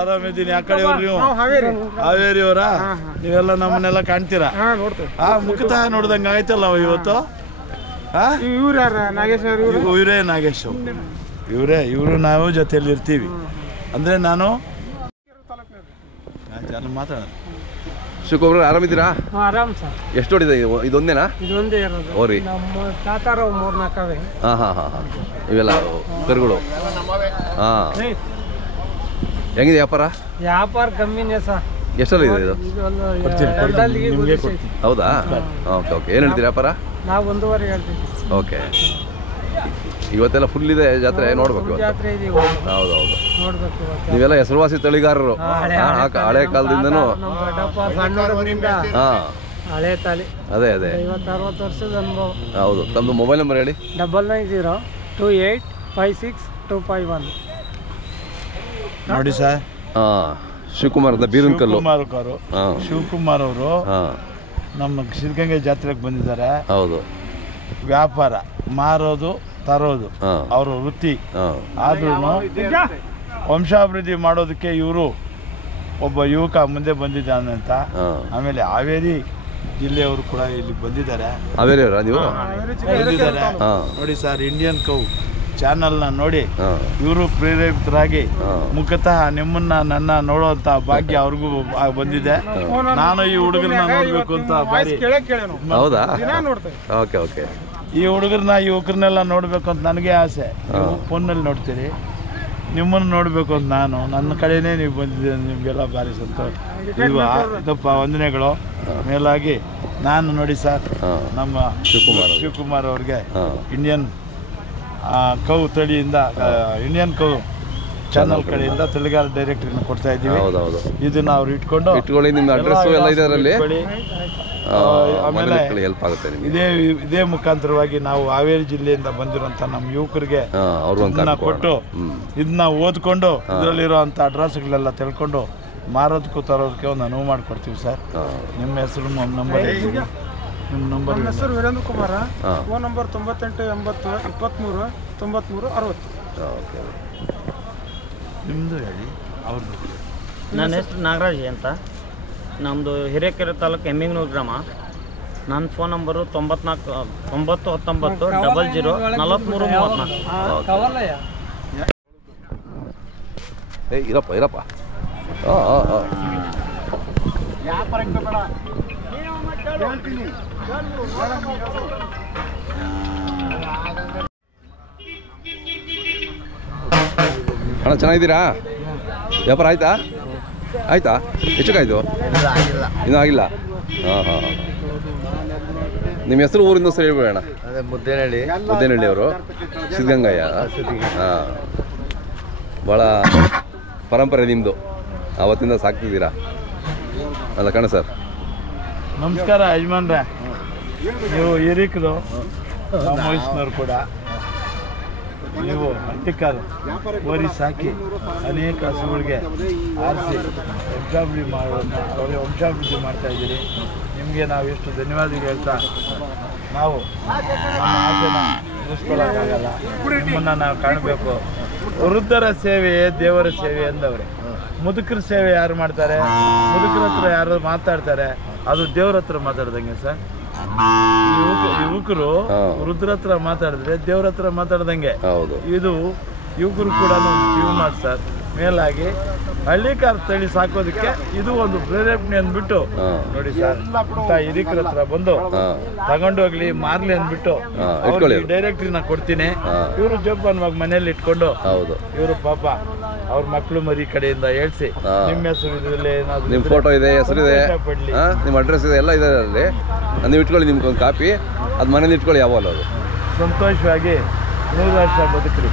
ಆರಾಮಿದ್ದೀನಿ. ಆ ಕಡೆಯವ್ರು ನೀವು ಹಾವೇರಿಯವರಾ? ನೀವೆಲ್ಲ ನಮ್ಮನ್ನೆಲ್ಲ ಕಾಣ್ತೀರಾ? ಮುಖತ ನೋಡ್ದಂಗೆ ಆಯ್ತಲ್ಲ ಇವತ್ತು. ಇವರೇ ನಾಗೇಶ್, ಇವರು ನಾವು ಜೊತೆಯಲ್ಲಿ ಇರ್ತೀವಿ. ಅಂದ್ರೆ ನಾನು ಮಾತಾಡೋಣ. ಶಿವಕುಮಾರ್ ಆರಾಮಿದ್ದೀರಾ? ಆರಾಮ್ ಸರ್. ಎಷ್ಟು ಹೊಡಿದೆ ಇದೊಂದೇನಾ? ಇದೊಂದೇ ಇರೋದು. ಓರಿ ನಮ್ಮ ತಾತಾರ 3-4 ಹಾಂ ಇವೆಲ್ಲ ಕರುಗಳು. ಹಾಂ, ಹೆಂಗಿದೆ ವ್ಯಾಪಾರ? ವ್ಯಾಪಾರ ಕಮ್ಮಿನೇ ಸರ್. ಎಷ್ಟಲ್ಲಿ ಇದೆ ಇದು? ಹೌದಾ? Okay okay. ಏನು ಹೇಳ್ತೀರಿ ವ್ಯಾಪಾರ? ನಾವು 1.5 ಹೇಳ್ತೀವಿ. ಓಕೆ. ಇವತ್ತೆಲ್ಲ ಫುಲ್ ಇದೆ ಜಾತ್ರೆ, ನೋಡ್ಬೇಕು. ಜಾತ್ರೆ ಇದೆ. ಹೌದೌದು, ನೋಡ್ಬೇಕು. ನೀವೆಲ್ಲ ಹೆಸರುವಾಸಿ ತಳಿಗಾರರು ಹಳೆ ಕಾಲದಿಂದನೂ. ಹಾಂ, ಹಳೆ ತಾಲಿ. ಅದೇ 50-60 ವರ್ಷದ ಅನುಭವ. ಹೌದು. ತಮ್ಮದು ಮೊಬೈಲ್ ನಂಬರ್ ಹೇಳಿ. 9902825251. ನೋಡಿ ಸರ್. ಹಾಂ, ಶಿವಕುಮಾರ್ ಅಂತ ಬೀರನ್ಕಲ್ಲು. ಶಿವಕುಮಾರ್ ಅವರು ನಮ್ಮ ಸಿದ್ಧಗಂಗೆ ಜಾತ್ರೆಗೆ ಬಂದಿದ್ದಾರೆ. ಹೌದು. ವ್ಯಾಪಾರ ಮಾರೋದು ತರೋದು ಅವ್ರ ವೃತ್ತಿ. ಆದ್ರೂ ವಂಶಾಭಿವೃದ್ಧಿ ಮಾಡೋದಕ್ಕೆ ಇವರು ಒಬ್ಬ ಯುವಕ ಮುಂದೆ ಬಂದಿದ್ದಾನೆ ಅಂತ. ಆಮೇಲೆ ಹಾವೇರಿ ಜಿಲ್ಲೆಯವರು ಕೂಡ ಇಲ್ಲಿ ಬಂದಿದ್ದಾರೆ. ಹಾವೇರಿಯವರಾ ನೀವು? ಬಂದಿದ್ದಾರೆ. ನೋಡಿ ಸರ್, ಇಂಡಿಯನ್ ಕೌ ಚಾನಲ್ನ ನೋಡಿ ಇವರು ಪ್ರೇರೇಪಿತರಾಗಿ ಮುಖತಃ ನನ್ನ ನೋಡುವಂತ ಭಾಗ್ಯ ಅವ್ರಿಗೂ ಬಂದಿದೆ. ನಾನು ಈ ಹುಡುಗರನ್ನ ನೋಡ್ಬೇಕು ಅಂತ ಬಾರಿ. ಹೌದಾ? Okay okay. ಈ ಹುಡುಗರನ್ನ ಯುವಕರನ್ನೆಲ್ಲ ನೋಡ್ಬೇಕು ಅಂತ ನನಗೆ ಆಸೆ. ನೀವು ಫೋನಲ್ಲಿ ನೋಡ್ತೀರಿ, ನಿಮ್ಮನ್ನು ನೋಡ್ಬೇಕು ಅಂತ ನಾನು. ನನ್ನ ಕಡೆನೇ ನೀವು ಬಂದಿದ್ದೀರಿ, ನಿಮಗೆಲ್ಲ ಭಾರಿ ಸಂತೋಷ. ಇದಪ್ಪ ವಂದನೆಗಳು. ಮೇಲಾಗಿ ನಾನು ನೋಡಿ ಸರ್, ನಮ್ಮ ಶಿವಕುಮಾರ್ ಅವ್ರಿಗೆ ಇಂಡಿಯನ್ ಕೌ ತಳಿಯಿಂದ, ಇಂಡಿಯನ್ ಕೌ ಚಾನಲ್ ಕಡೆಯಿಂದ ತಳಿಗಾರ ಡೈರೆಕ್ಟರ್ನ ಕೊಡ್ತಾ ಇದ್ದೀವಿ. ಇದನ್ನ ಅವ್ರು ಇಟ್ಕೊಳ್ಳಿ. ನಿಮ್ಮ ಅಡ್ರೆಸ್ ಎಲ್ಲ ಇದೆ ಅದರಲ್ಲಿ. ಆಮೇಲೆ ಇದೇ ಮುಖಾಂತರವಾಗಿ ನಾವು ಹಾವೇರಿ ಜಿಲ್ಲೆಯಿಂದ ಬಂದಿರುವಂತ ನಮ್ಮ ಯುವಕರಿಗೆ ಕೊಟ್ಟು ಇದನ್ನ ಓದ್ಕೊಂಡು ಇದರಲ್ಲಿರುವಂತ ಅಡ್ರೆಸ್ಗಳೆಲ್ಲ ತಿಳ್ಕೊಂಡು ಮಾರೋದಕ್ಕೂ ತರೋದಕ್ಕೆ ಒಂದು ಅನುವು ಮಾಡಿಕೊಡ್ತೀವಿ ಸರ್. ನಿಮ್ಮ ಹೆಸರು ನಂಬರ್ ಹೇಳ್ತೀವಿ. ನಿಮ್ಮ ನಂಬರ್? ನನ್ನ ಹೆಸರು ವೀರೇಂದ್ರ ಕುಮಾರ. Phone number 9880239360. ನಿಮ್ಮದು ಹೇಳಿ. ಅವ್ರದ್ದು? ನನ್ನ ಹೆಸರು ನಾಗರಾಜ್ ಅಂತ. ನಮ್ಮದು ಹಿರೇಕೆರೆ ತಾಲೂಕು ಎಮ್ಮಿಂಗ್ನೂರು ಗ್ರಾಮ. ನನ್ನ ಫೋನ್ ನಂಬರು 99900034. ಇರಪ್ಪ. ಅಣ್ಣ ಚೆನ್ನಾಗಿದ್ದೀರಾ? ವ್ಯಾಪಾರ ಆಯ್ತಾ? ಎಷ್ಟಕ್ಕಾಯ್ತು? ಇನ್ನೂ ಆಗಿಲ್ಲ. ಹಾಂ. ನಿಮ್ಮ ಹೆಸರು ಊರಿಂದ ಸರಿ ಹೇಳ್ಬೇಡ. ಮುದ್ದೇನಹಳ್ಳಿ ಅವರು ಸಿದ್ಧಗಂಗಯ್ಯ. ಹಾಂ, ಭಾಳ ಪರಂಪರೆ ನಿಮ್ಮದು. ಆವತ್ತಿಂದ ಸಾಕ್ತಿದ್ದೀರಾ ಅಲ್ಲ ಕಣ ಸರ್? ನಮಸ್ಕಾರ ಯಜಮಾನ್ರೆ. ನೀವು ಹಿರೀಕರು, ನಮ್ಮ ವಯಸ್ಸಿನವ್ರು ಕೂಡ. ನೀವು ಹಟ್ಟಿಕಾರು ಓರಿ ಸಾಕಿ ಅನೇಕ ಹಸುಗಳಿಗೆ ಆರಿಸಿ ವಂಶಾಭಿವೃದ್ಧಿ ಮಾಡ್ತಾ ಇದ್ದೀರಿ. ನಿಮಗೆ ನಾವು ಎಷ್ಟು ಧನ್ಯವಾದಗಳು ಹೇಳ್ತಾ, ನಾವು ನಮ್ಮ ಆಸೆನ ಮುಗಿಸ್ಕೊಳ್ಳೋಕ್ಕಾಗಲ್ಲ. ನಿಮ್ಮನ್ನು ನಾವು ಕಾಣಬೇಕು. ವೃದ್ಧರ ಸೇವೆಯೇ ದೇವರ ಸೇವೆ ಎಂದವ್ರೆ. ಮುದುಕರ ಸೇವೆ ಯಾರು ಮಾಡ್ತಾರೆ? ಮುದುಕರ ಹತ್ರ ಯಾರು ಮಾತಾಡ್ತಾರೆ? ಅದು ದೇವ್ರ ಹತ್ರ ಮಾತಾಡ್ದಂಗೆ ಸರ್. ಯುವಕರು ವೃದ್ಧರ ಹತ್ರ ಮಾತಾಡಿದ್ರೆ ದೇವ್ರ ಹತ್ರ ಮಾತಾಡ್ದಂಗೆ. ಇದು ಯುವಕರು ಕೂಡ ಜೀವನ ಸರ್. ಮೇಲಾಗಿ ಹಳ್ಳಿಕಾರ ತಳಿ ಸಾಕೋದಕ್ಕೆ ಇದು ಒಂದು ಪ್ರೇರೇಪಣೆ ಅಂದ್ಬಿಟ್ಟು ನೋಡಿ ಸರ್, ಹಿರಿಕರ ಹತ್ರ ಬಂದು ತಗೊಂಡೋಗ್ಲಿ ಮಾರ್ಲಿ ಅಂದ್ಬಿಟ್ಟು ಡೈರೆಕ್ಟ್ರಿನ ಕೊಡ್ತೀನಿ. ಇವರು ಜೋಪಾನವಾಗಿ ಮನೇಲಿ ಇಟ್ಕೊಂಡು ಇವರು ಪಾಪ ಅವ್ರ ಮಕ್ಕಳು ಮರಿ ಕಡೆಯಿಂದ ಹೇಳ್ಸಿ ನಿಮ್ಮ ಹೆಸರು ಇದರಲ್ಲಿ ಏನಾದ್ರು ನಿಮ್ಮ ಫೋಟೋ ಇದೆ, ಹೆಸರಿದೆ, ನಿಮ್ಮ ಅಡ್ರೆಸ್ ಇದೆ, ಎಲ್ಲ ಇದೆ ಅದರಲ್ಲಿ. ನೀವು ಇಟ್ಕೊಳ್ಳಿ, ನಿಮ್ಗೊಂದು ಕಾಪಿ ಅದು ಮನೇಲಿ ಇಟ್ಕೊಳ್ಳಿ. ಯಾವಾಗ ಅದು ಸಂತೋಷವಾಗಿ 100 ವರ್ಷ ಬದುಕ್ರಿ.